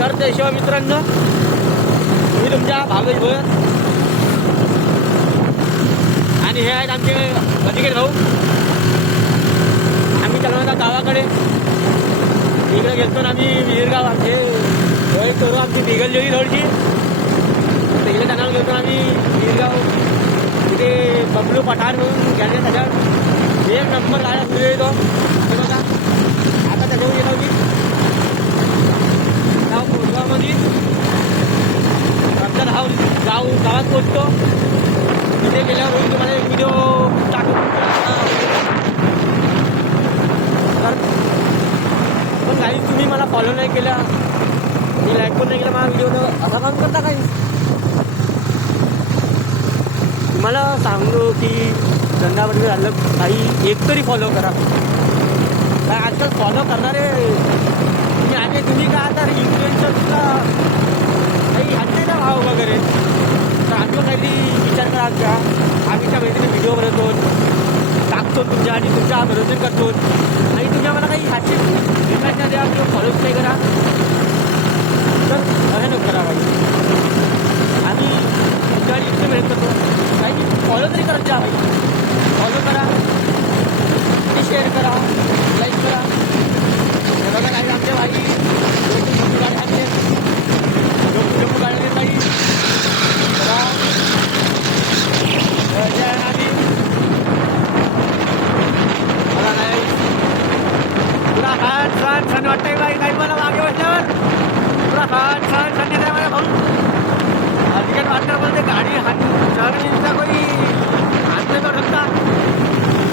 तर त्याशिवाय मित्रांनो मी तुमच्या भावेश भोयर आणि हे आहेत आमचे अधिकारी भाऊ. आम्ही चालू आता गावाकडे. इकडे गेलतो ना आम्ही विहीरगाव आमचे होय करू आमची बिघडलेली थोडीशी. तिकडे जाणार गेलतो आम्ही विहीरगाव. तिथे बबलू पठार म्हणून घ्यायला त्याच्यावर एक नंबर गाड्या सुरू येतो हे बघा. आता त्याच्यावर येतो मी गाव कोटगावमध्ये रमजान हाऊस गावात पोचतो. तिथे गेल्यावर मी तुम्हाला एक व्हिडिओ टाकू. तर पण काही तुम्ही मला फॉलो नाही केला, मी लाईक पण नाही केला माझा व्हिडिओ, तर असं काम करता काही. मला सांगलो की धंदावरती झालं काही एक तरी फॉलो करा. काय आजकाल फॉलो करणारे तुम्ही आले तुम्ही का आता इन्फ्लुएन्सर्सला काही हात नाही ना भाव वगैरे. तर आजकाल काहीतरी विचार करा आमच्या. आम्ही त्या मैत्रिणी व्हिडिओ बनवतो टाकतो तुमच्या आणि तुमच्या मनोरंजन करतो आणि तुम्ही आम्हाला काही हातचे भेटायच्या द्या किंवा फॉलोच नाही करा तर असं नको करा भाई. आम्ही तुमच्या इतके मेहनत करतो काही फॉलो तरी करत जा भाई. फॉलो करा आणि शेअर करा लाईक करा. हे बघा काही आमच्या भाई गाड्या आणले जम्मू गाड्या काही आम्ही मला नाही तुला खान छान छान वाटतंय बाई. काही मला मागे बसल्यावर तुला खान छान छान येत आहे माझ्या भाऊ. तिकीट वाटणार बोलते गाडी हात चढ कोणी हात नाही तो ढकता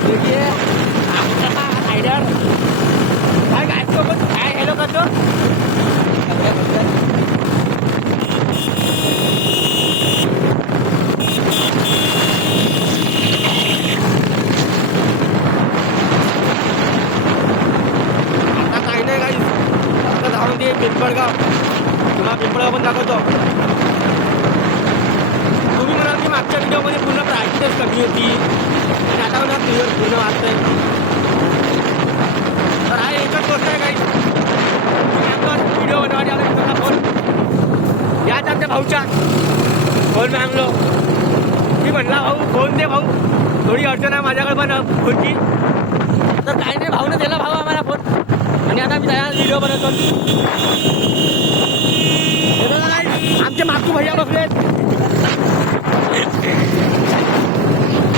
देखिए आयडिया काय काय सोबत काय हॅलो करतो. आता काही नाही काही आता धावून दे पिंपळगाव. तुला पिंपळगाव पण दाखवतो. तुम्ही म्हणाल की मागच्या व्हिडिओमध्ये पूर्ण ब्राईटनेस कमी होती आणि आता मला क्लिअर पूर्ण वाटतंय. तर हा एकच गोष्ट आहे काही व्हिडिओ बनवायला आला तुम्हाला फोन याच आमच्या भाऊच्या फोन मागलो. मी म्हणला भाऊ फोन दे भाऊ, थोडी अडचण आहे माझ्याकडे पण फोनची. तर काही नाही भाऊने दिला भाऊ आम्हाला फोन आणि आता मी त्याला व्हिडिओ बनवतो. आमचे मागू भैया बसलेत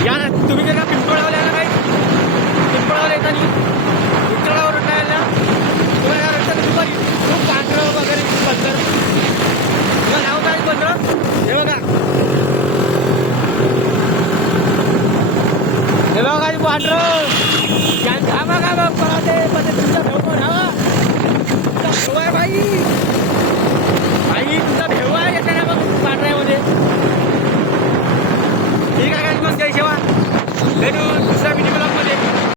या ना. तुम्ही जर का पिंपळावर यायला काही पिंपळावर येता नाही पिंपळावर यायला तुम्हाला रस्त्यात दुपारी खूप पांढरं वगैरे बंदर तुला नाव काय बंदर हे बघा. हे बघा काही पांढरं घामा का बघ पळते पण तुमचा भेव पण हवा तुमचा भेव आहे बाई. बाई तुमचा भेव आहे येते ना बघ पांढऱ्यामध्ये. ठीक आहे काय मग जय शिवा भेटू.